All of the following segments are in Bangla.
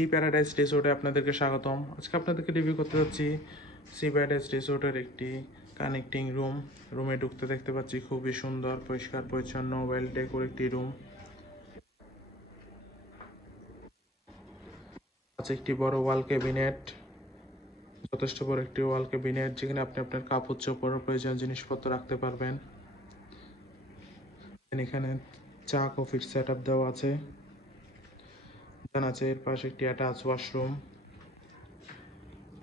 সি প্যারাডাইস রিসোর্টে আপনাদেরকে স্বাগতম। আজকে আপনাদেরকে রিভিউ করতে যাচ্ছি সি প্যারাডাইস রিসোর্টের একটি কানেক্টিং রুমে ঢুকতে দেখতে পাচ্ছি খুবই সুন্দর পরিষ্কার পরিচ্ছন্ন ওয়েল ডেকোর একটি রুম আছে। একটি বড় ওয়াল ক্যাবিনেট, যথেষ্ট বড় একটি ওয়াল ক্যাবিনেট যেখানে আপনি আপনার কাপড় চোপড় প্রয়োজনীয় জিনিসপত্র রাখতে পারবেন। এখানে চা কফির সেট আপ দেওয়া আছে। আছে এর পাশে একটি অ্যাটাচ ওয়াশরুম,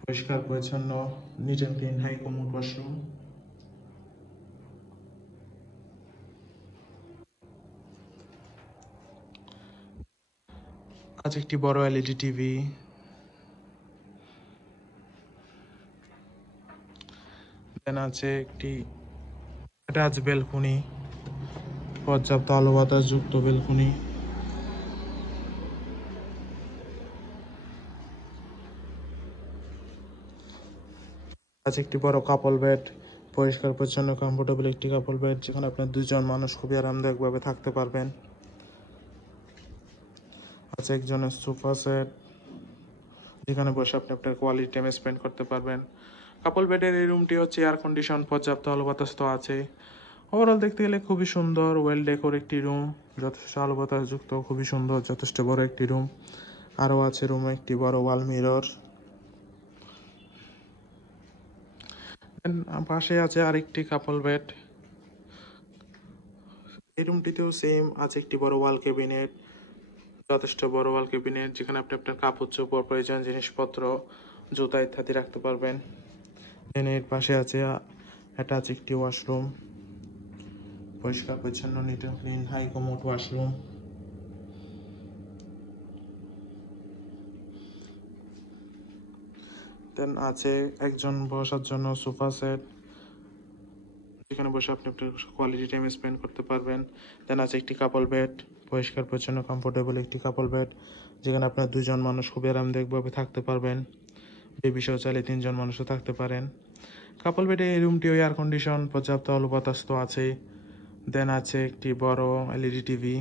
পরিষ্কার পরিচ্ছন্ন neat and clean high commode washroom. আছে একটি বড় এলইডি টিভি, দেন আছে একটি অ্যাটাচ বেলকনি, পর্যাপ্ত আলো বাতাস যুক্ত বেলকনি। আছে একটি বড় কাপল বেড, পরিষ্কার পরিচ্ছন্ন কমফোর্টেবল একটি কাপল বেড যেখানে আপনার দুজন মানুষ খুবই আরামদায়কভাবে থাকতে পারবেন। আছে একজনের সোফা সেট যেখানে বসে আপনি আপনার কোয়ালিটি টাইম স্পেন্ড করতে পারবেন। কাপল বেডের এই রুমটি হচ্ছে এয়ার কন্ডিশন, পর্যাপ্ত আলো বাতাস তো আছে। ওভারঅল দেখতে গেলে খুবই সুন্দর ওয়েল ডেকোর একটি রুম, যথেষ্ট আলো বাতাস যুক্ত, খুবই সুন্দর, যথেষ্ট বড় একটি রুম। আরও আছে রুমে একটি বড় ওয়াল মিরর, পাশে আছে আরেকটি কাপল বেড। এই রুমটিতেও সেম আছে একটি বড় ওয়াল ক্যাবিনেট, যথেষ্ট বড় ওয়াল ক্যাবিনেট যেখানে আপনি আপনার কাপড় চোপড় প্রয়োজন জিনিসপত্র জুতা ইত্যাদি রাখতে পারবেন। এর পাশে আছে অ্যাটাচ একটি ওয়াশরুম, পরিষ্কার পরিচ্ছন্ন neat and clean high commode washroom. Then আছে একজন বসার জন্য সোফা সেট যেখানে বসে আপনি আপনার কোয়ালিটি টাইম স্পেন্ড করতে পারবেন। দেন আছে একটি কাপল বেড, পরিষ্কার পরিচ্ছন্ন কমফোর্টেবল একটি কাপল বেড যেখানে আপনার দুজন মানুষ খুবই আরামদায়কভাবে থাকতে পারবেন। বেবি সহ চাইলে 3জন মানুষও থাকতে পারেন। কাপল বেডে এই রুমটি এয়ার কন্ডিশন, পর্যাপ্ত আলো বাতাস তো আছেই। দেন আছে একটি বড় এলইডি টিভি,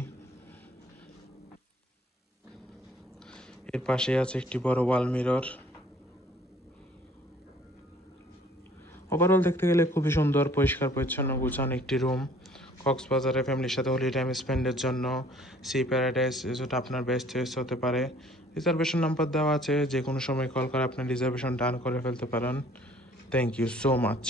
এর পাশে আছে একটি বড় ওয়াল মিরর। ওভারঅল দেখতে গেলে খুবই সুন্দর পরিষ্কার পরিচ্ছন্ন গুছানো একটি রুম। কক্সবাজারে ফ্যামিলির সাথে হলি টাইম স্পেন্ডের জন্য সি প্যারাডাইস রিসোর্ট আপনার বেস্ট চয়েস হতে পারে। রিজার্ভেশন নাম্বার দেওয়া আছে, যে কোনো সময় কল করে আপনি রিজার্ভেশন ডান করে ফেলতে পারেন। Thank you so much.